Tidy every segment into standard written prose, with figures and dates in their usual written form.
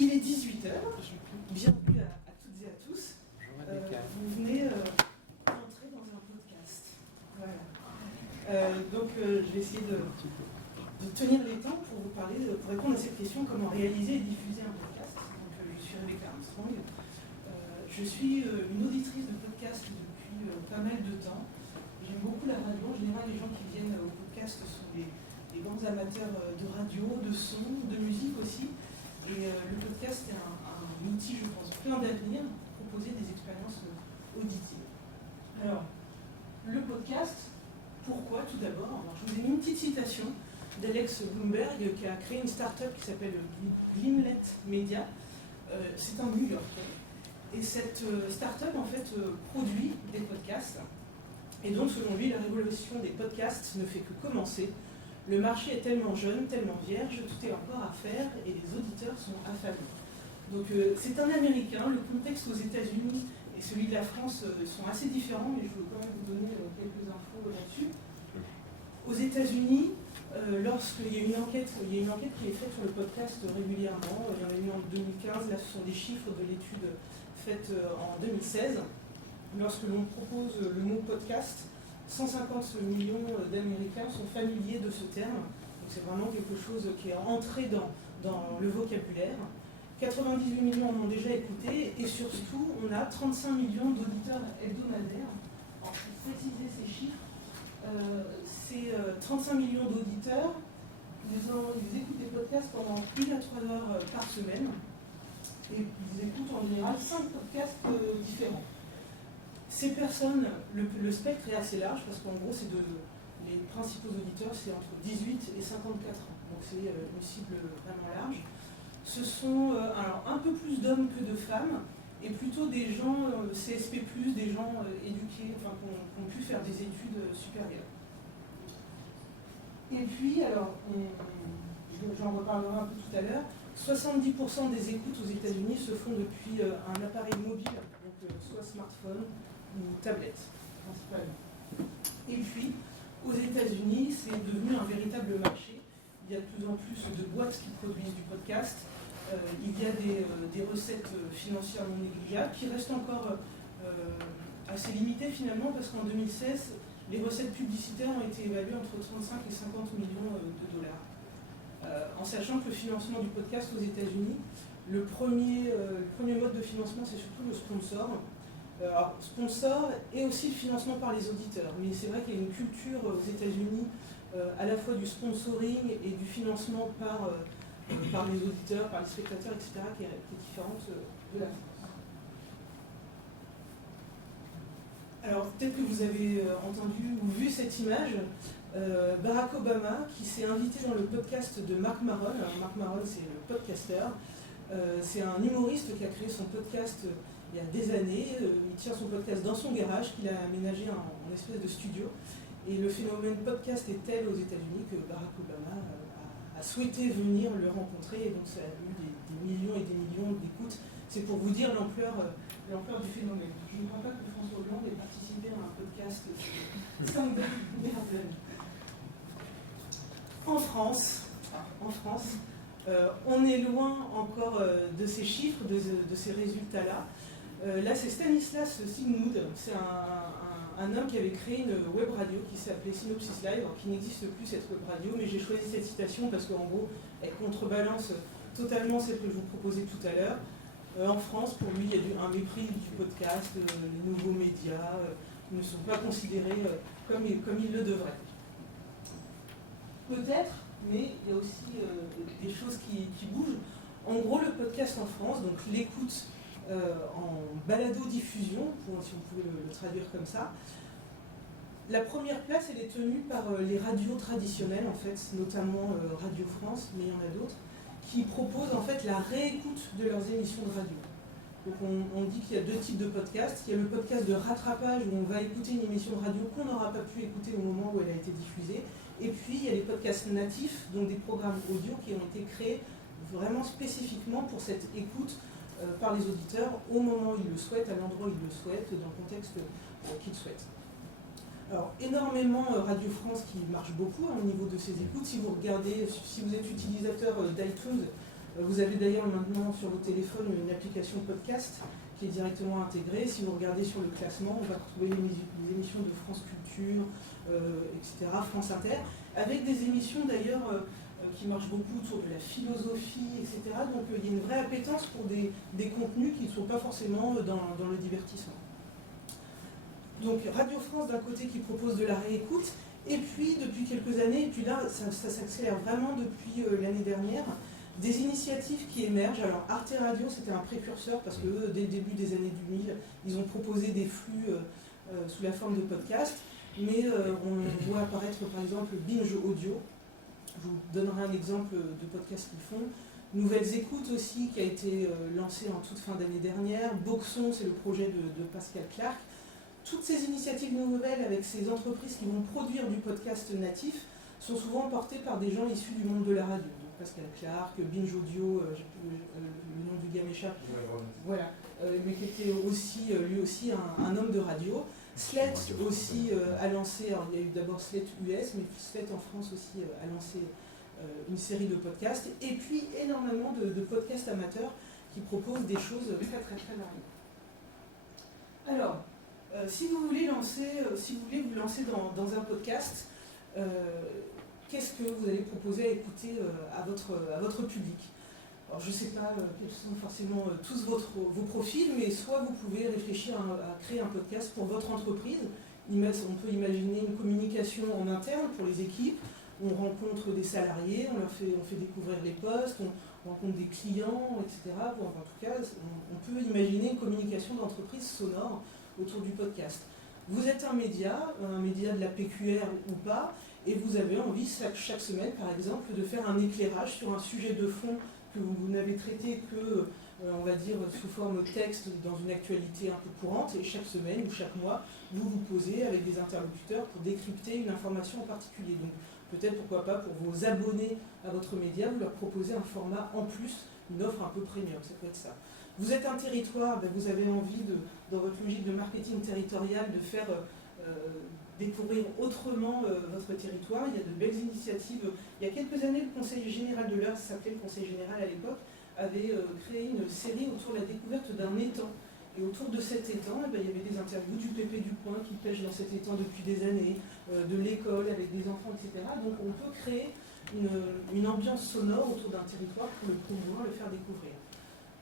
Il est 18h, bienvenue à toutes et à tous. Vous venez entrer dans un podcast. Voilà. Je vais essayer de tenir les temps pour vous parler, pour répondre à cette question, comment réaliser et diffuser un podcast. Je suis Rebecca Armstrong. Je suis une auditrice de podcast depuis pas mal de temps. J'aime beaucoup la radio. En général, les gens qui viennent au podcast sont des grands amateurs de radio, de son, de musique aussi. Et le podcast est un outil, je pense, plein d'avenir pour proposer des expériences auditives. Alors, le podcast, pourquoi tout d'abord? Je vous ai mis une petite citation d'Alex Blumberg qui a créé une start-up qui s'appelle Gimlet Media. C'est un New-Yorkais. Et cette start-up, en fait, produit des podcasts. Et donc, selon lui, la révolution des podcasts ne fait que commencer. Le marché est tellement jeune, tellement vierge, tout est encore à faire et les auditeurs sont affamés. Donc c'est un Américain, le contexte aux États-Unis et celui de la France sont assez différents, mais je veux quand même vous donner quelques infos là-dessus. Aux États-Unis, lorsqu'il y a une enquête qui est faite sur le podcast régulièrement, il y en a eu en 2015, là ce sont des chiffres de l'étude faite en 2016. Lorsque l'on propose le mot podcast, 150 millions d'Américains sont familiers de ce terme, donc c'est vraiment quelque chose qui est entré dans le vocabulaire. 98 millions en ont déjà écouté, et surtout, on a 35 millions d'auditeurs hebdomadaires. Alors, pour préciser ces chiffres, c'est 35 millions d'auditeurs, ils écoutent des podcasts pendant 1 à 3 heures par semaine, et ils écoutent en général 5 podcasts différents. Ces personnes, le spectre est assez large parce qu'en gros, les principaux auditeurs, c'est entre 18 et 54 ans. Donc c'est une cible vraiment large. Ce sont alors un peu plus d'hommes que de femmes et plutôt des gens CSP+, des gens éduqués, enfin qui ont pu faire des études supérieures. Et puis, alors, j'en reparlerai un peu tout à l'heure, 70% des écoutes aux États-Unis se font depuis un appareil mobile, donc soit smartphone ou tablette, principalement. Et puis, aux États-Unis, c'est devenu un véritable marché. Il y a de plus en plus de boîtes qui produisent du podcast. Il y a des recettes financières non négligeables qui restent encore assez limitées finalement, parce qu'en 2016, les recettes publicitaires ont été évaluées entre 35 et 50 millions de dollars. En sachant que le financement du podcast aux États-Unis, le premier mode de financement, c'est surtout le sponsor. Alors, sponsor et aussi le financement par les auditeurs. Mais c'est vrai qu'il y a une culture aux États-Unis à la fois du sponsoring et du financement par les auditeurs, par les spectateurs, etc., qui est différente de la France. Alors, peut-être que vous avez entendu ou vu cette image, Barack Obama qui s'est invité dans le podcast de Marc Maron. Alors, Marc Maron, c'est le podcasteur. C'est un humoriste qui a créé son podcast il y a des années. Il tient son podcast dans son garage qu'il a aménagé en espèce de studio. Et le phénomène podcast est tel aux États-Unis que Barack Obama a souhaité venir le rencontrer. Et donc ça a eu des millions et des millions d'écoutes. C'est pour vous dire l'ampleur du phénomène. Je ne crois pas que François Hollande ait participé à un podcast merveilleux. En France, on est loin encore de ces chiffres, de ces résultats-là. Là, c'est Stanislas Signoud, c'est un homme qui avait créé une web radio qui s'appelait Synopsis Live, qui n'existe plus cette web radio, mais j'ai choisi cette citation parce qu'en gros, elle contrebalance totalement celle que je vous proposais tout à l'heure. En France, pour lui, il y a un mépris du podcast, les nouveaux médias ne sont pas considérés comme ils le devraient. Peut-être, mais il y a aussi des choses qui bougent. En gros, le podcast en France, donc l'écoute en balado-diffusion, si on pouvait le traduire comme ça, la première place, elle est tenue par les radios traditionnelles, en fait, notamment Radio France, mais il y en a d'autres, qui proposent en fait la réécoute de leurs émissions de radio. Donc on dit qu'il y a deux types de podcasts. Il y a le podcast de rattrapage où on va écouter une émission de radio qu'on n'aura pas pu écouter au moment où elle a été diffusée. Et puis il y a les podcasts natifs, donc des programmes audio qui ont été créés vraiment spécifiquement pour cette écoute par les auditeurs au moment où ils le souhaitent, à l'endroit où ils le souhaitent, dans le contexte qu'ils souhaitent. Alors, énormément Radio France qui marche beaucoup au niveau de ses écoutes. Si vous regardez, si vous êtes utilisateur d'iTunes, Vous avez d'ailleurs maintenant sur vos téléphones une application podcast qui est directement intégrée. Si vous regardez sur le classement, on va retrouver les émissions de France Culture, etc., France Inter, avec des émissions d'ailleurs qui marchent beaucoup autour de la philosophie, etc. Donc il y a une vraie appétence pour des contenus qui ne sont pas forcément dans le divertissement. Donc Radio France d'un côté qui propose de la réécoute, et puis depuis quelques années, et puis là ça s'accélère vraiment depuis l'année dernière, des initiatives qui émergent. Alors Arte Radio c'était un précurseur parce que dès le début des années 2000, ils ont proposé des flux sous la forme de podcasts, mais on voit apparaître par exemple Binge Audio. Je vous donnerai un exemple de podcast qu'ils font. Nouvelles Écoutes aussi, qui a été lancé en toute fin d'année dernière. Boxon, c'est le projet de Pascal Clark. Toutes ces initiatives nouvelles avec ces entreprises qui vont produire du podcast natif sont souvent portées par des gens issus du monde de la radio. Donc Pascal Clark, Binge Audio, le nom du gars m'échappe, voilà, mais qui était aussi, lui aussi un homme de radio. Slate aussi a lancé, alors il y a eu d'abord Slate US, mais Slate en France aussi a lancé une série de podcasts, et puis énormément de podcasts amateurs qui proposent des choses très très très variées. Alors, si vous voulez vous lancer dans un podcast, qu'est-ce que vous allez proposer à écouter à votre public? Alors je ne sais pas quels sont forcément tous vos profils, mais soit vous pouvez réfléchir à créer un podcast pour votre entreprise. On peut imaginer une communication en interne pour les équipes. On rencontre des salariés, on fait découvrir les postes, on rencontre des clients, etc. Bon, en tout cas, on peut imaginer une communication d'entreprise sonore autour du podcast. Vous êtes un média de la PQR ou pas, et vous avez envie chaque semaine, par exemple, de faire un éclairage sur un sujet de fond que vous n'avez traité que, on va dire, sous forme texte dans une actualité un peu courante, et chaque semaine ou chaque mois, vous vous posez avec des interlocuteurs pour décrypter une information en particulier. Donc peut-être, pourquoi pas, pour vos abonnés à votre média, vous leur proposez un format en plus, une offre un peu premium, ça peut être ça. Vous êtes un territoire, vous avez envie, dans votre logique de marketing territorial, de faire découvrir autrement votre territoire. Il y a de belles initiatives. Il y a quelques années, le Conseil général de l'Eure, ça s'appelait le Conseil général à l'époque, avait créé une série autour de la découverte d'un étang. Et autour de cet étang, il y avait des interviews du Pépé du Coin qui pêche dans cet étang depuis des années, de l'école avec des enfants, etc. Donc on peut créer une ambiance sonore autour d'un territoire pour le promouvoir, le faire découvrir.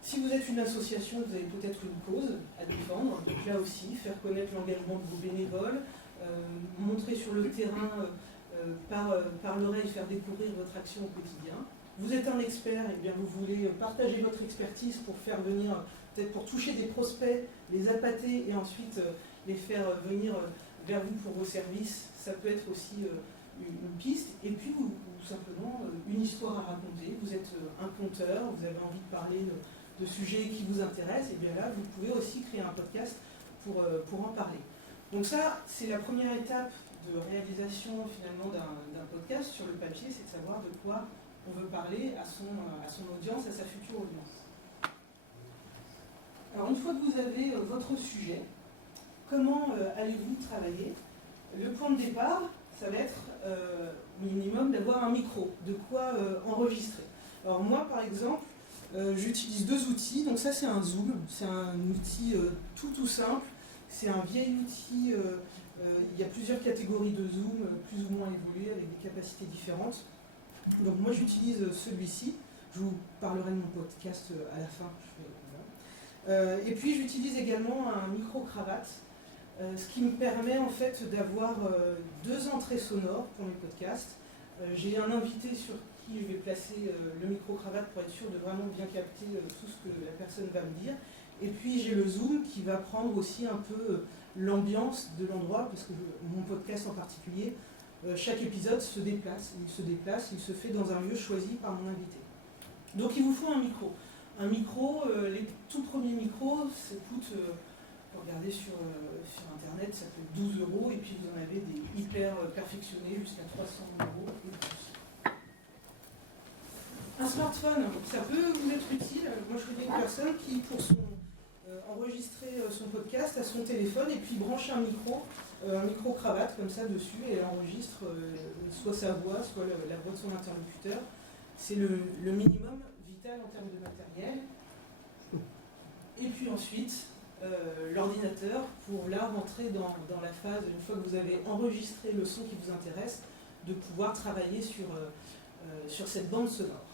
Si vous êtes une association, vous avez peut-être une cause à défendre. Donc là aussi, faire connaître l'engagement de vos bénévoles, montrer sur le terrain, par l'oreille, faire découvrir votre action au quotidien. Vous êtes un expert, et bien vous voulez partager votre expertise pour faire venir, peut-être pour toucher des prospects, les appâter et ensuite les faire venir vers vous pour vos services. Ça peut être aussi une piste. Et puis, ou simplement une histoire à raconter. Vous êtes un conteur, vous avez envie de parler de sujets qui vous intéressent, et bien là, vous pouvez aussi créer un podcast pour en parler. Donc ça, c'est la première étape de réalisation finalement d'un podcast sur le papier, c'est de savoir de quoi on veut parler à son audience, à sa future audience. Alors une fois que vous avez votre sujet, comment allez-vous travailler? Le point de départ, ça va être minimum d'avoir un micro, de quoi enregistrer. Alors moi par exemple, j'utilise deux outils. Donc ça c'est un Zoom, c'est un outil tout simple, c'est un vieil outil, il y a plusieurs catégories de Zoom, plus ou moins évoluées, avec des capacités différentes. Donc moi j'utilise celui-ci, je vous parlerai de mon podcast à la fin. Et puis j'utilise également un micro-cravate, ce qui me permet en fait d'avoir deux entrées sonores pour mes podcasts. J'ai un invité sur qui je vais placer le micro-cravate pour être sûr de vraiment bien capter tout ce que la personne va me dire. Et puis j'ai le Zoom qui va prendre aussi un peu l'ambiance de l'endroit, parce que mon podcast en particulier, chaque épisode se déplace, il se fait dans un lieu choisi par mon invité. Donc il vous faut un micro. Un micro, les tout premiers micros, ça coûte, pour regarder sur internet, ça coûte 12 €, et puis vous en avez des hyper perfectionnés jusqu'à 300 € et plus. Un smartphone, ça peut vous être utile. Moi je connais une personne qui, pour enregistrer son podcast, a son téléphone et puis branche un micro-cravate comme ça dessus, et elle enregistre soit sa voix, soit la voix de son interlocuteur. C'est le minimum vital capital en termes de matériel. Et puis ensuite, l'ordinateur pour là rentrer dans la phase, une fois que vous avez enregistré le son qui vous intéresse, de pouvoir travailler sur cette bande sonore.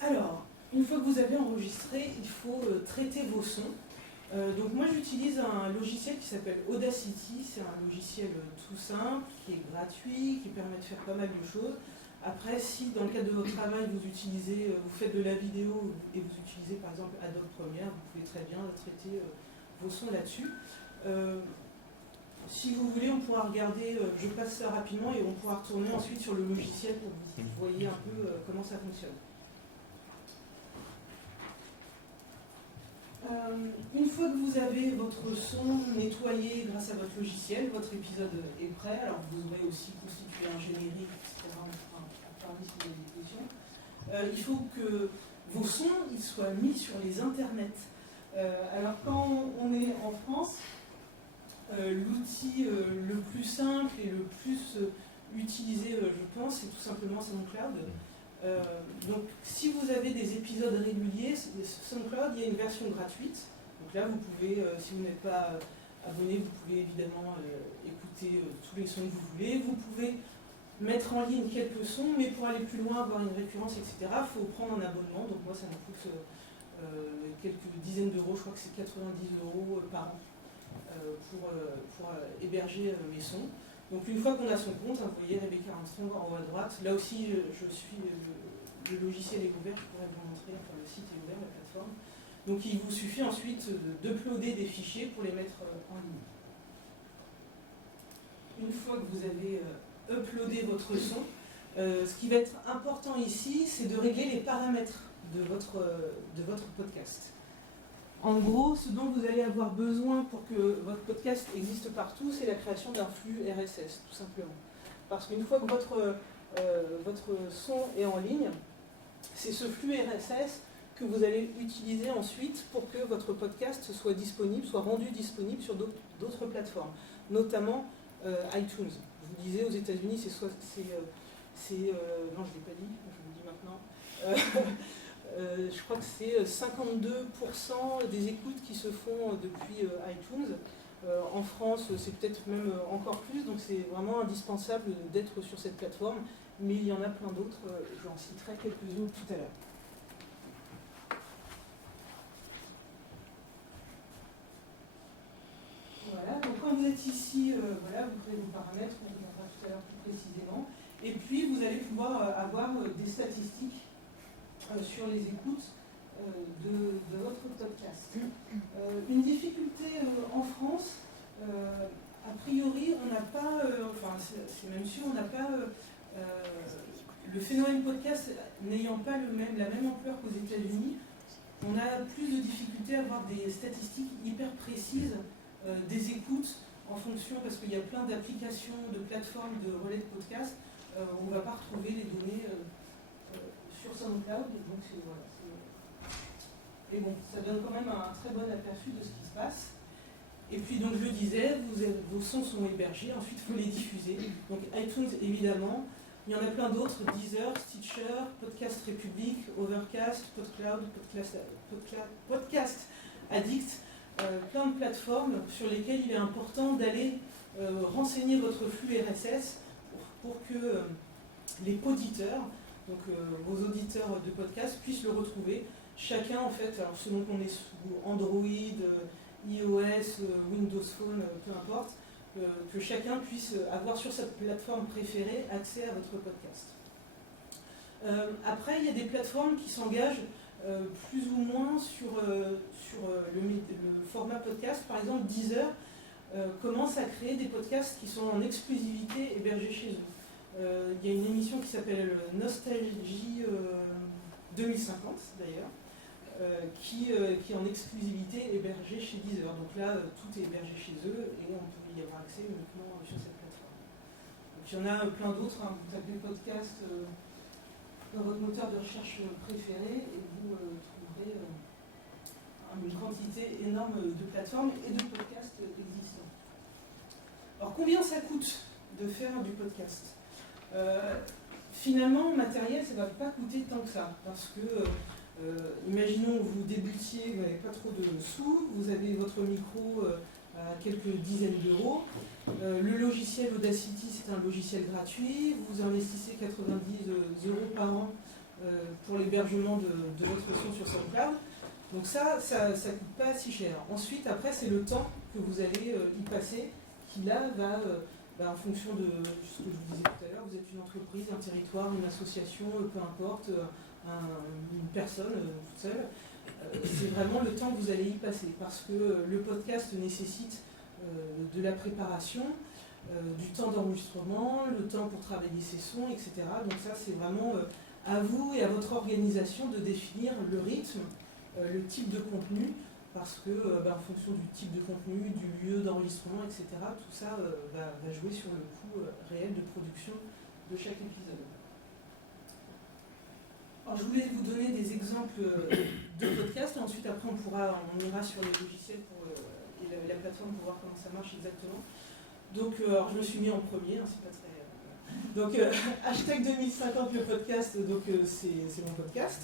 Alors, une fois que vous avez enregistré, il faut traiter vos sons. Donc moi j'utilise un logiciel qui s'appelle Audacity, c'est un logiciel tout simple, qui est gratuit, qui permet de faire pas mal de choses. Après, si dans le cadre de votre travail vous faites de la vidéo et vous utilisez par exemple Adobe Premiere, vous pouvez très bien traiter vos sons là-dessus. Si vous voulez, on pourra regarder, je passe ça rapidement et on pourra retourner ensuite sur le logiciel pour que vous voyez un peu comment ça fonctionne. Une fois que vous avez votre son nettoyé grâce à votre logiciel, votre épisode est prêt. Alors vous aurez aussi constitué un générique, etc. On pourra en parler si vous avez des questions. Il faut que vos sons ils soient mis sur les internets. Alors quand on est en France, l'outil le plus simple et le plus utilisé, je pense, c'est tout simplement SoundCloud. Donc si vous avez des épisodes réguliers, SoundCloud, il y a une version gratuite. Donc là, vous pouvez, si vous n'êtes pas abonné, vous pouvez évidemment écouter tous les sons que vous voulez. Vous pouvez mettre en ligne quelques sons, mais pour aller plus loin, avoir une récurrence, etc., il faut prendre un abonnement. Donc moi, ça me coûte quelques dizaines d'euros, je crois que c'est 90 € par an pour héberger mes sons. Donc une fois qu'on a son compte, vous voyez Rebecca Armstrong en haut à droite, là aussi je suis, le logiciel est ouvert, je pourrais vous montrer, enfin le site est ouvert, la plateforme. Donc il vous suffit ensuite d'uploader des fichiers pour les mettre en ligne. Une fois que vous avez uploadé votre son, ce qui va être important ici, c'est de régler les paramètres de votre podcast. En gros, ce dont vous allez avoir besoin pour que votre podcast existe partout, c'est la création d'un flux RSS, tout simplement. Parce qu'une fois que votre son est en ligne, c'est ce flux RSS que vous allez utiliser ensuite pour que votre podcast soit rendu disponible sur d'autres plateformes, notamment iTunes. Je vous disais, aux États-Unis, non, je ne l'ai pas dit, je vous le dis maintenant. Je crois que c'est 52% des écoutes qui se font depuis iTunes. En France, c'est peut-être même encore plus, donc c'est vraiment indispensable d'être sur cette plateforme. Mais il y en a plein d'autres, j'en citerai quelques-unes tout à l'heure. Voilà, donc quand vous êtes ici, voilà, vous créez vos paramètres, on regardera tout à l'heure plus précisément. Et puis vous allez pouvoir avoir des statistiques sur les écoutes de votre podcast. Une difficulté en France, a priori, on n'a pas, enfin c'est même sûr, on n'a pas, le phénomène podcast n'ayant pas la même ampleur qu'aux États-Unis, on a plus de difficultés à avoir des statistiques hyper précises des écoutes en fonction, parce qu'il y a plein d'applications, de plateformes de relais de podcast, on ne va pas retrouver les données sur SoundCloud, donc voilà. Mais bon, ça donne quand même un très bon aperçu de ce qui se passe. Et puis donc je disais, vos sons sont hébergés, ensuite il faut les diffuser. Donc iTunes évidemment, il y en a plein d'autres, Deezer, Stitcher, Podcast République, Overcast, PodCloud, Podcast Addict, plein de plateformes sur lesquelles il est important d'aller renseigner votre flux RSS pour que les poditeurs, donc vos auditeurs de podcast, puissent le retrouver. Chacun en fait, alors selon qu'on est sous Android, iOS, Windows Phone, peu importe, que chacun puisse avoir sur sa plateforme préférée accès à votre podcast. Après, il y a des plateformes qui s'engagent plus ou moins sur le format podcast. Par exemple, Deezer commence à créer des podcasts qui sont en exclusivité hébergés chez eux. Il y a une émission qui s'appelle Nostalgie 2050 d'ailleurs, qui est en exclusivité hébergée chez Deezer. Donc là, tout est hébergé chez eux et on peut y avoir accès uniquement sur cette plateforme. Donc il y en a plein d'autres, hein. Vous tapez podcast dans votre moteur de recherche préféré et vous trouverez une quantité énorme de plateformes et de podcasts existants. Alors combien ça coûte de faire du podcast ? finalement, en matériel, ça ne va pas coûter tant que ça, parce que, imaginons vous débutiez, vous n'avez pas trop de sous, vous avez votre micro à quelques dizaines d'euros, le logiciel Audacity, c'est un logiciel gratuit, vous investissez 90 euros par an pour l'hébergement de votre son sur SoundCloud. Donc ça ne coûte pas si cher. Ensuite, après, c'est le temps que vous allez y passer, qui là va, en fonction de ce que je vous disais tout à l'heure, vous êtes une entreprise, un territoire, une association, peu importe, une personne toute seule, c'est vraiment le temps que vous allez y passer, parce que le podcast nécessite de la préparation, du temps d'enregistrement, le temps pour travailler ses sons, etc. Donc ça, c'est vraiment à vous et à votre organisation de définir le rythme, le type de contenu, parce que en fonction du type de contenu, du lieu d'enregistrement, etc., tout ça va jouer sur le coût réel de production de chaque épisode. Alors, je voulais vous donner des exemples de podcasts, et ensuite après on ira sur les logiciels et la plateforme pour voir comment ça marche exactement. Donc alors je me suis mis en premier, c'est pas très... Donc hashtag 2050 le podcast, donc c'est mon podcast.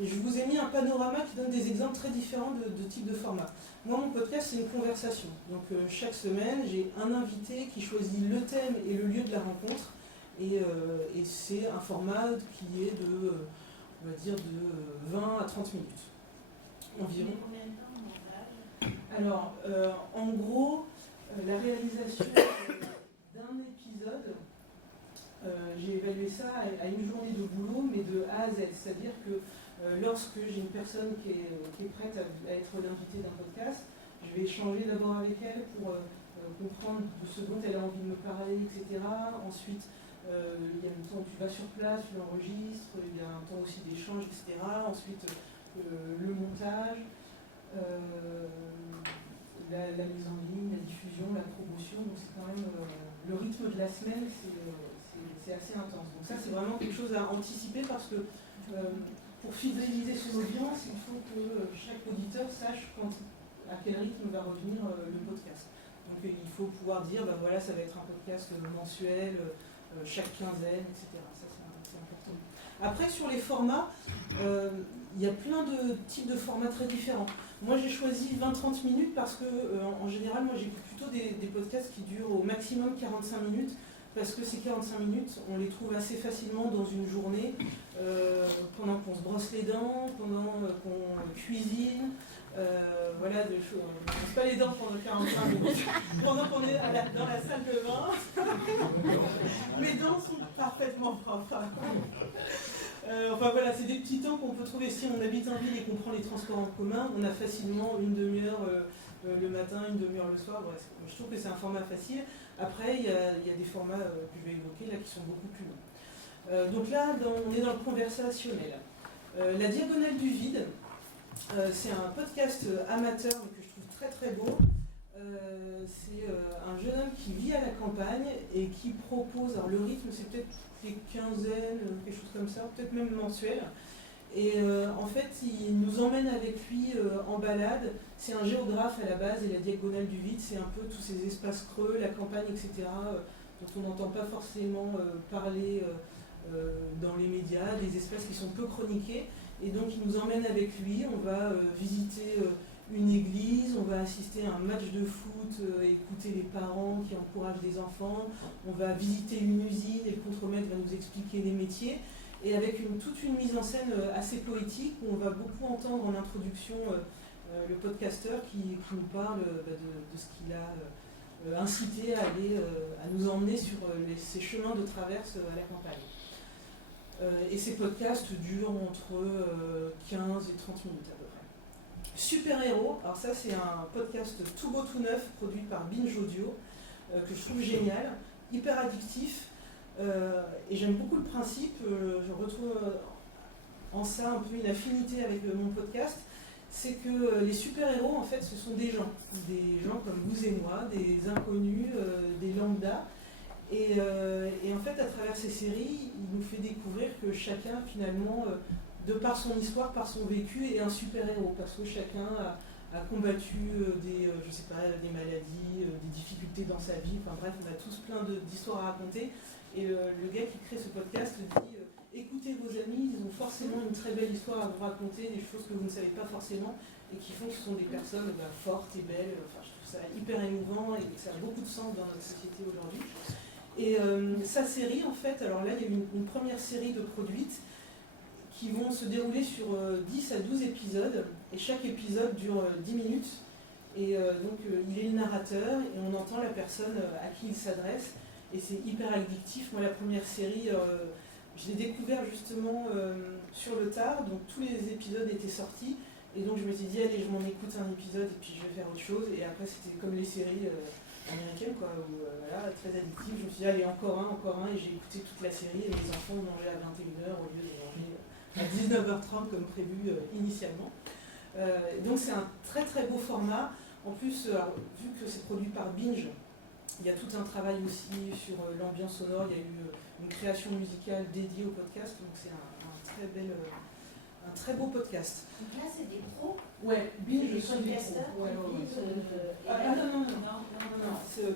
Je vous ai mis un panorama qui donne des exemples très différents de types de formats. Moi, mon podcast, c'est une conversation. Donc, chaque semaine, j'ai un invité qui choisit le thème et le lieu de la rencontre. Et c'est un format qui est on va dire, de 20 à 30 minutes environ. Combien de temps en montage ? Alors, en gros, la réalisation d'un épisode, j'ai évalué ça à une journée de boulot, mais de A à Z. C'est-à-dire que lorsque j'ai une personne qui est prête à être l'invité d'un podcast, je vais échanger d'abord avec elle pour comprendre de ce dont elle a envie de me parler, etc. Ensuite, il y a le temps où tu vas sur place, tu l'enregistres, il y a un temps aussi d'échange, etc. Ensuite, le montage, la mise en ligne, la diffusion, la promotion. Donc c'est quand même le rythme de la semaine, c'est assez intense. Donc ça, c'est vraiment quelque chose à anticiper parce que pour fidéliser son audience, il faut que chaque auditeur sache à quel rythme va revenir le podcast. Donc il faut pouvoir dire, voilà, ça va être un podcast mensuel, chaque quinzaine, etc. Ça, c'est important. Après, sur les formats, il y a plein de types de formats très différents. Moi, j'ai choisi 20-30 minutes parce que, en général, moi, j'écoute plutôt des podcasts qui durent au maximum 45 minutes. Parce que ces 45 minutes, on les trouve assez facilement dans une journée, pendant qu'on se brosse les dents, pendant qu'on cuisine, voilà, des choses. On ne brosse pas les dents pendant 45 minutes, pendant qu'on est dans la salle de bain. Mes dents sont parfaitement propres. Enfin voilà, c'est des petits temps qu'on peut trouver si on habite en ville et qu'on prend les transports en commun. On a facilement une demi-heure le matin, une demi-heure le soir. Bref, je trouve que c'est un format facile. Après, il y a des formats que je vais évoquer là qui sont beaucoup plus longs. Donc là, on est dans le conversationnel. La diagonale du vide, c'est un podcast amateur que je trouve très très beau. C'est un jeune homme qui vit à la campagne et qui propose, alors le rythme c'est peut-être les quinzaines, quelque chose comme ça, peut-être même mensuel. Et en fait, il nous emmène avec lui en balade. C'est un géographe à la base et la diagonale du vide, c'est un peu tous ces espaces creux, la campagne, etc., dont on n'entend pas forcément parler dans les médias, des espaces qui sont peu chroniqués. Et donc, il nous emmène avec lui. On va visiter une église, on va assister à un match de foot, écouter les parents qui encouragent les enfants. On va visiter une usine et le contremaître va nous expliquer les métiers. Et avec toute une mise en scène assez poétique, où on va beaucoup entendre en introduction le podcasteur qui nous parle de ce qu'il a incité à nous emmener sur ces chemins de traverse à la campagne. Et ces podcasts durent entre 15 et 30 minutes à peu près. Super Héros, alors ça c'est un podcast tout beau tout neuf produit par Binge Audio que je trouve génial, hyper addictif. Et j'aime beaucoup le principe, je retrouve en ça un peu une affinité avec mon podcast, c'est que les super-héros en fait ce sont des gens comme vous et moi, des inconnus, des lambda, et en fait à travers ces séries, il nous fait découvrir que chacun finalement, de par son histoire, par son vécu, est un super-héros, parce que chacun a combattu des maladies, des difficultés dans sa vie, enfin bref, on a tous plein d'histoires à raconter. Et le gars qui crée ce podcast dit écoutez vos amis, ils ont forcément une très belle histoire à vous raconter, des choses que vous ne savez pas forcément, et qui font que ce sont des personnes fortes et belles. Enfin, je trouve ça hyper émouvant et ça a beaucoup de sens dans notre société aujourd'hui. Et sa série, en fait, alors là, il y a une première série de produites qui vont se dérouler sur 10 à 12 épisodes, et chaque épisode dure 10 minutes. Et donc, il est le narrateur, et on entend la personne à qui il s'adresse, et c'est hyper addictif. Moi, la première série, je l'ai découvert justement sur le tard, donc tous les épisodes étaient sortis, et donc je me suis dit, allez, je m'en écoute un épisode, et puis je vais faire autre chose, et après, c'était comme les séries américaine, quoi, où, voilà, très addictif. Je me suis dit, allez, encore un, et j'ai écouté toute la série, et les enfants mangeaient à 21h au lieu de manger à 19h30 comme prévu initialement. Donc c'est un très très beau format. En plus, alors, vu que c'est produit par Binge, il y a tout un travail aussi sur l'ambiance sonore. Il y a eu une création musicale dédiée au podcast, donc c'est un très beau podcast. Donc là, c'est des pros. Ouais, Binge, des sont des podcasteurs. pros. Non.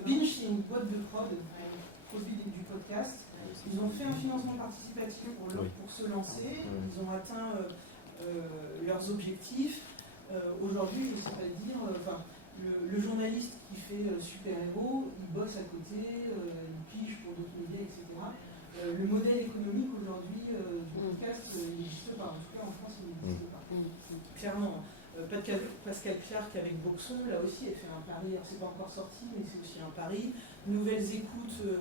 Binge, c'est une boîte de prod produit du podcast. Ils ont fait un financement participatif pour se lancer. Ils ont atteint leurs objectifs. Aujourd'hui, je ne sais pas dire, le journaliste qui fait super-héros, il bosse à côté, il pige pour d'autres médias, etc. Le modèle économique aujourd'hui du podcast n'existe pas. En tout cas, en France, il n'existe pas. Clairement. Pascal Clark avec Boxon, là aussi, elle fait un pari. Alors, c'est pas encore sorti, mais c'est aussi un pari. Nouvelles écoutes que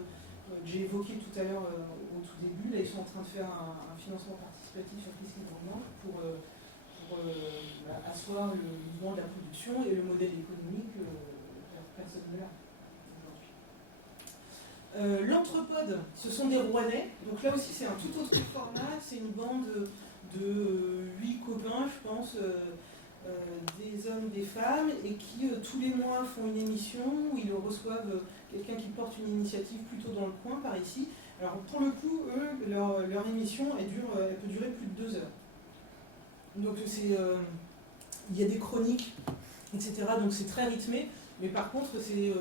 j'ai évoquées tout à l'heure au tout début. Là, ils sont en train de faire un financement participatif sur Kiss Mouvement pour asseoir le mouvement de la production et le modèle économique. Personne ne l'a aujourd'hui. L'Entrepode, ce sont des Rouennais. Donc là aussi, c'est un tout autre format. C'est une bande de 8 copains, je pense. Des hommes, des femmes, et qui tous les mois font une émission où ils reçoivent quelqu'un qui porte une initiative plutôt dans le coin, par ici. Alors pour le coup, eux, leur émission, elle peut durer plus de 2 heures. Donc il y a des chroniques, etc. Donc c'est très rythmé, mais par contre,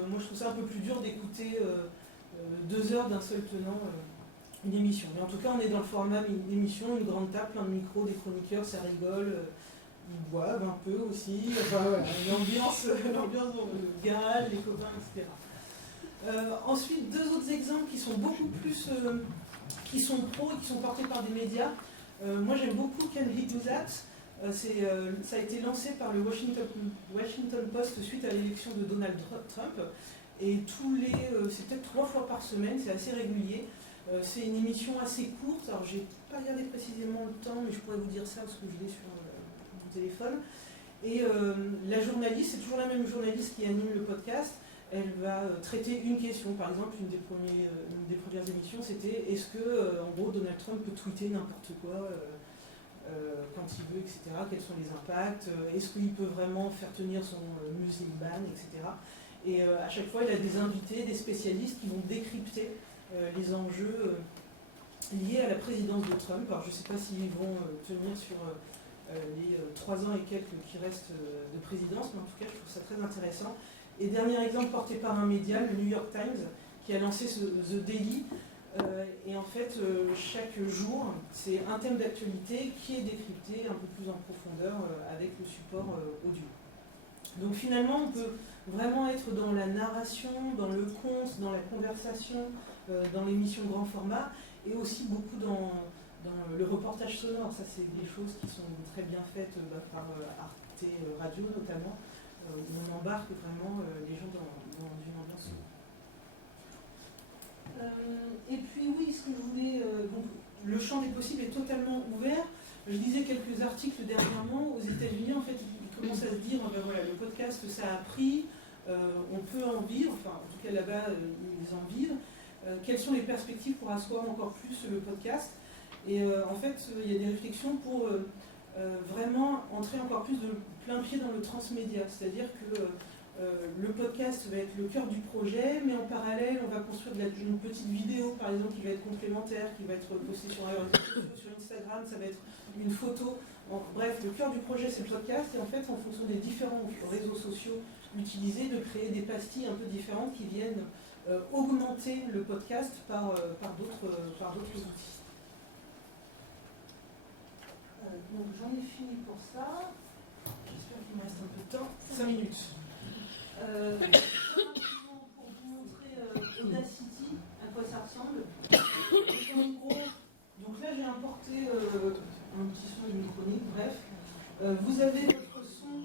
moi je trouve ça un peu plus dur d'écouter 2 heures d'un seul tenant une émission. Mais en tout cas, on est dans le format d'émission, une grande table, plein de micros, des chroniqueurs, ça rigole. Ils boivent un peu aussi, voilà, l'ambiance gale, les copains, etc. Ensuite, 2 autres exemples qui sont beaucoup plus, qui sont pros et qui sont portés par des médias. Moi j'aime beaucoup Can He Do That. Ça a été lancé par le Washington Post suite à l'élection de Donald Trump. Et c'est peut-être 3 fois par semaine, c'est assez régulier. C'est une émission assez courte, alors j'ai pas regardé précisément le temps, mais je pourrais vous dire ça parce que je l'ai sur téléphone. Et la journaliste, c'est toujours la même journaliste qui anime le podcast. Elle va traiter une question. Par exemple, une des premières émissions, c'était est-ce que, en gros, Donald Trump peut tweeter n'importe quoi quand il veut, etc. Quels sont les impacts? Est-ce qu'il peut vraiment faire tenir son music ban, etc. Et à chaque fois, il a des invités, des spécialistes qui vont décrypter les enjeux liés à la présidence de Trump. Alors, je ne sais pas s'ils vont tenir sur les 3 ans et quelques qui restent de présidence, mais en tout cas, je trouve ça très intéressant. Et dernier exemple porté par un média, le New York Times, qui a lancé The Daily. Et en fait, chaque jour, c'est un thème d'actualité qui est décrypté un peu plus en profondeur avec le support audio. Donc finalement, on peut vraiment être dans la narration, dans le conte, dans la conversation, dans l'émission grand format, et aussi beaucoup dans le reportage sonore. Ça, c'est des choses qui sont très bien faites par Arte Radio notamment, où on embarque vraiment les gens dans une ambiance sonore. Et puis oui, ce que je voulais... donc, le champ des possibles est totalement ouvert. Je lisais quelques articles dernièrement. Aux États-Unis, en fait, ils commencent à se dire, voilà, le podcast, ça a pris, on peut en vivre, enfin, en tout cas là-bas, ils en vivent. Quelles sont les perspectives pour asseoir encore plus le podcast? Et en fait, il y a des réflexions pour vraiment entrer encore plus de plein pied dans le transmédia. C'est-à-dire que le podcast va être le cœur du projet, mais en parallèle, on va construire une petite vidéo, par exemple, qui va être complémentaire, qui va être postée sur Instagram, ça va être une photo. Bref, le cœur du projet, c'est le podcast, et en fait, en fonction des différents réseaux sociaux utilisés, de créer des pastilles un peu différentes qui viennent augmenter le podcast par d'autres outils. Donc j'en ai fini pour ça. J'espère qu'il me reste un peu de temps. 5 minutes. Pour vous montrer Audacity, à quoi ça ressemble. Donc là j'ai importé un petit son d'une chronique, bref. Vous avez votre son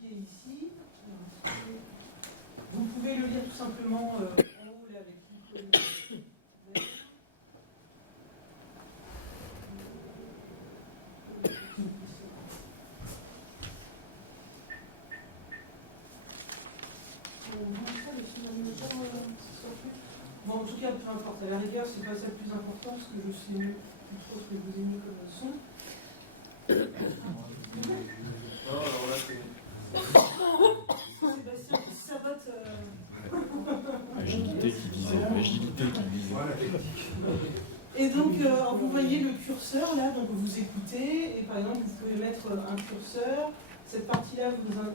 qui est ici. Vous pouvez le lire tout simplement en haut là avec l'icône. Bon, en tout cas, peu importe. À la rigueur, c'est pas ça le plus important parce que je sais plus trop ce que vous aimez comme son. Alors là, Sébastien qui sabote. Agilité qui disait. Et donc, vous voyez le curseur là, donc vous écoutez, et par exemple, vous pouvez mettre un curseur. Cette partie-là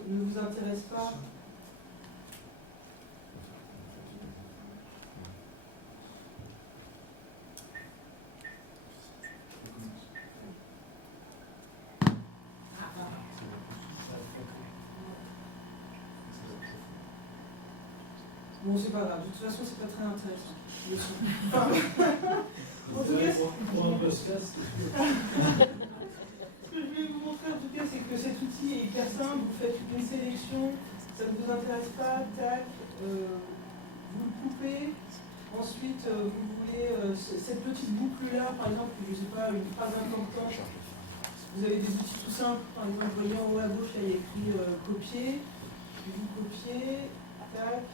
ne vous intéresse pas. Bon, c'est pas grave, de toute façon, c'est pas très intéressant. Le son. En tout cas, pour un podcast. Ce que je vais vous montrer en tout cas, c'est que cet outil est hyper simple. Vous faites une sélection, ça ne vous intéresse pas, tac, vous le coupez. Ensuite, vous voulez cette petite boucle-là, par exemple, je ne sais pas, une phrase importante. Vous avez des outils tout simples, par exemple, vous voyez en haut à gauche, là, il y a écrit copier. Vous copiez, tac.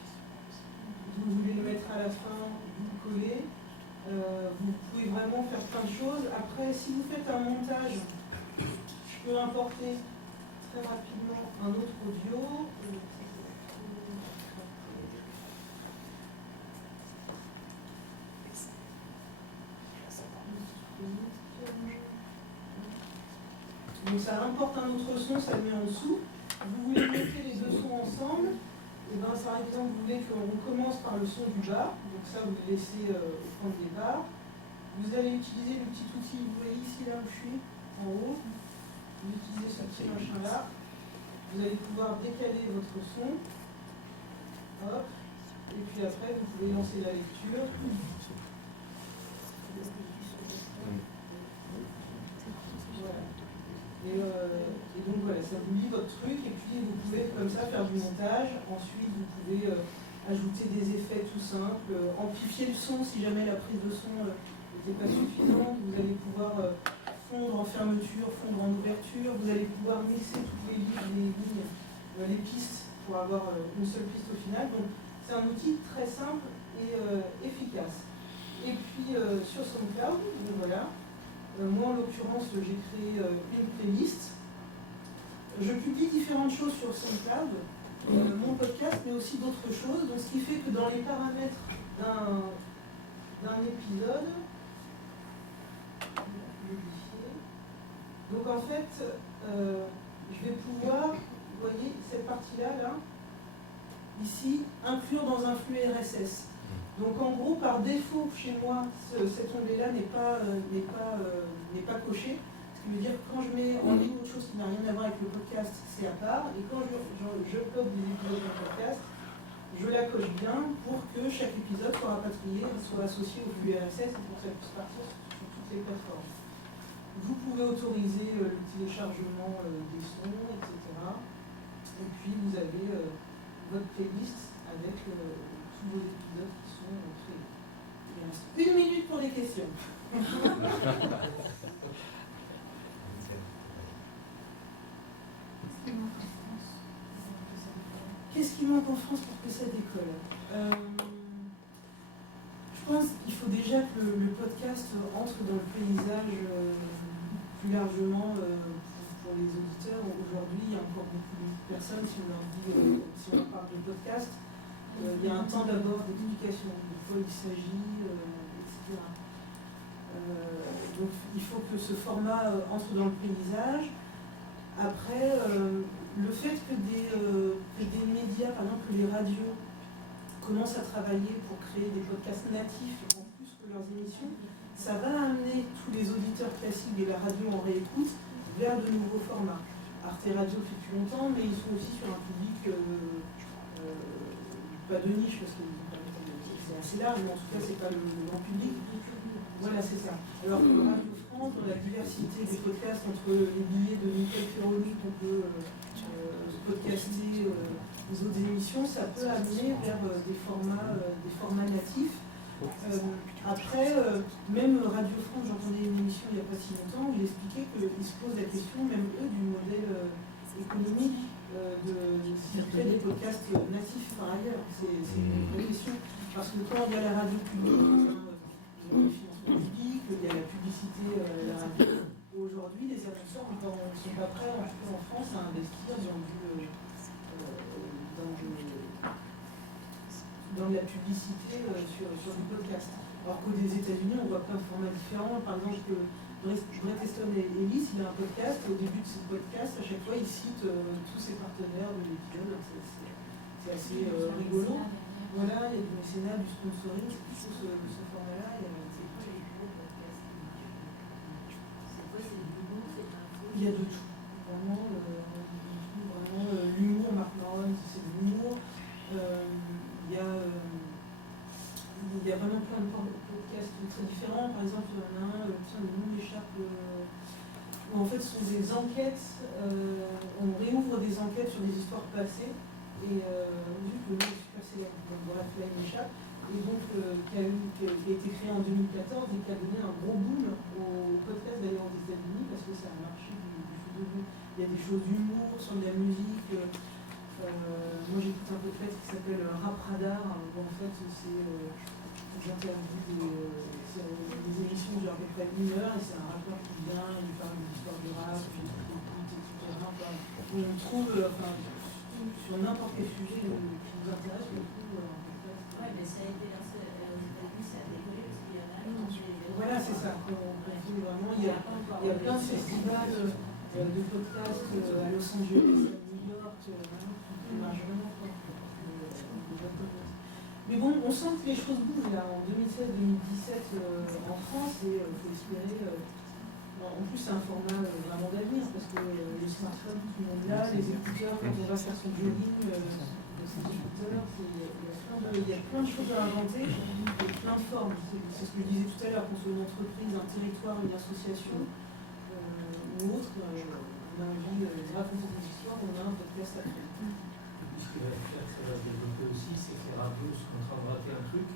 Vous voulez le mettre à la fin, vous le collez. Vous pouvez vraiment faire plein de choses. Après, si vous faites un montage, je peux importer très rapidement un autre audio. Donc ça importe un autre son, ça le met en dessous. Vous voulez monter les deux sons ensemble. Et bien, par exemple, vous voulez qu'on commence par le son du bas, donc ça vous le laissez au point de départ. Vous allez utiliser le petit outil, vous voyez ici là où je suis, en haut. Vous utilisez ce petit machin là. Vous allez pouvoir décaler votre son. Hop. Et puis après, vous pouvez lancer la lecture. Voilà. Et donc voilà, ça vous lit votre truc et puis vous pouvez comme ça faire du montage. Ensuite, vous pouvez ajouter des effets tout simples, amplifier le son si jamais la prise de son n'était pas suffisante. Vous allez pouvoir fondre en fermeture, fondre en ouverture. Vous allez pouvoir mixer toutes les lignes, les pistes pour avoir une seule piste au final. Donc c'est un outil très simple et efficace. Et puis sur SoundCloud, donc voilà. Moi, en l'occurrence, j'ai créé une playlist. Je publie différentes choses sur SoundCloud, mon podcast, mais aussi d'autres choses. Donc, ce qui fait que dans les paramètres d'un épisode, donc en fait, je vais pouvoir, vous voyez, cette partie-là, là, ici, inclure dans un flux RSS. Donc en gros, par défaut, chez moi, cet onglet-là n'est pas coché. Ce qui veut dire que quand je mets en ligne autre chose qui n'a rien à voir avec le podcast, c'est à part. Et quand je upload des épisodes d'un podcast, je la coche bien pour que chaque épisode soit rapatrié, soit associé au flux RSS et pour que ça puisse partir sur toutes les plateformes. Vous pouvez autoriser le téléchargement des sons, etc. Et puis vous avez votre playlist avec tous vos épisodes qui sont créés. Il reste 1 minute pour les questions. Qu'est-ce qui manque en France pour que ça décolle? Je pense qu'il faut déjà que le podcast entre dans le paysage plus largement pour les auditeurs. Aujourd'hui, il y a encore beaucoup de personnes, si on leur dit, si on leur parle de podcast, il y a un temps d'abord d'explication de quoi il s'agit, etc. Donc il faut que ce format entre dans le paysage. Après, le fait que des médias, par exemple que les radios, commencent à travailler pour créer des podcasts natifs en plus que leurs émissions, ça va amener tous les auditeurs classiques de la radio en réécoute vers de nouveaux formats. Arte Radio fait depuis longtemps, mais ils sont aussi sur un public, pas de niche, parce que c'est assez large, mais en tout cas, c'est pas le grand public. Voilà, c'est ça. Alors que Radio France, dans la diversité des podcasts, entre les billets de Michael Ferroni qu'on peut podcaster, les autres émissions, ça peut amener vers des formats natifs. Après, même Radio France, j'entendais une émission il n'y a pas si longtemps où il expliquait qu'ils se posent la question, même eux, du modèle économique s'ils créent des podcasts natifs par ailleurs. C'est une vraie question. Parce que quand il y a la radio publique, ils ont les financements publics, il y a la publicité à la radio. Aujourd'hui, les annonceurs ne sont pas prêts, en tout cas en France, à investir dans la publicité sur du podcast. Alors qu'aux États-Unis, on voit plein de formats différents. Par exemple, Bret Easton Ellis, il a un podcast. Au début de ce podcast, à chaque fois, il cite tous ses partenaires de l'épisode. C'est assez rigolo. Voilà, il y a du mécénat, du sponsoring, tout ce format-là. Il y a de tout. Vraiment, l'humour, Marc Maron, c'est de l'humour. Il y a vraiment plein de podcasts très différents. Par exemple, il y en a un, le nom m'échappe, où en fait ce sont des enquêtes, on réouvre des enquêtes sur des histoires passées, et vu que le nom est super célèbre, donc voilà, là il m'échappe, et donc qui a été créé en 2014 et qui a donné un gros boom au podcast d'ailleurs aux États-Unis parce que ça a marché du feu de vue. Il y a des choses d'humour, sur de la musique. Moi j'écoute un podcast qui s'appelle Rap Radar, où en fait c'est des interviews, des émissions qui durent à peu près 1 heure, et c'est un rappeur qui vient, il lui parle de l'histoire du rap, etc. On trouve, sur n'importe quel sujet qui nous intéresse, on trouve un podcast. Ouais, mais ça a été lancé aux États-Unis, ça a décollé parce qu'il y en a un. Voilà, c'est ça. Vraiment, il y a plein de festivals de podcasts à Los Angeles, à New York, qui marchent vraiment fort. Mais bon, on sent que les choses bougent là. En 2016-2017 en France, et il faut espérer. En plus, c'est un format vraiment d'avenir parce que les smartphones, tout le monde là, les écouteurs, quand on va faire son jogging, ses écouteurs, il y a plein de choses à inventer et plein de formes. C'est ce que je disais tout à l'heure, qu'on soit une entreprise, un territoire, une association ou autre, on a envie de raconter des histoires, on a un podcast à faire. Ce qui va faire que ça va se développer aussi, c'est que les radios sont en train de rater un truc.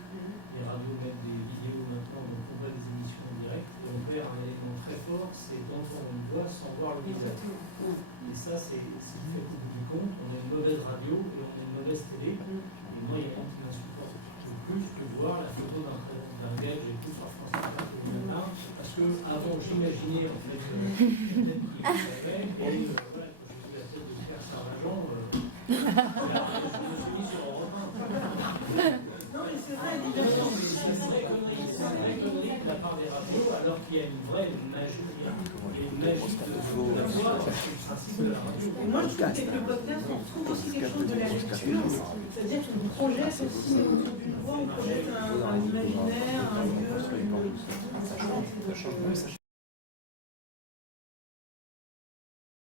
Les radios mettent des vidéos maintenant, donc on voit des émissions en direct, et on perd un élément très fort, c'est d'entendre une voix sans voir le visage. Et ça, c'est le fait qu'au bout du compte, on a une mauvaise radio et on a une mauvaise télé. Et moi, il y a un qui m'insupporte plus que voir la photo d'un gage et tout sur France Inter au matin, parce que avant, j'imaginais en fait qu'il savait, et voilà, quand j'ai vu la tête de Pierre Sarvajan, je me suis mis sur Europe 1. Non, mais c'est vrai, C'est une vraie connerie de la part des radios, alors qu'il y a une vraie magie. Il y a une magie de la voix, c'est le principe de la radio. Et moi, je trouve qu'avec le podcast, on trouve aussi quelque chose de la lecture. C'est-à-dire qu'on projette aussi autour d'une voix, on projette un imaginaire, un lieu. Ça change.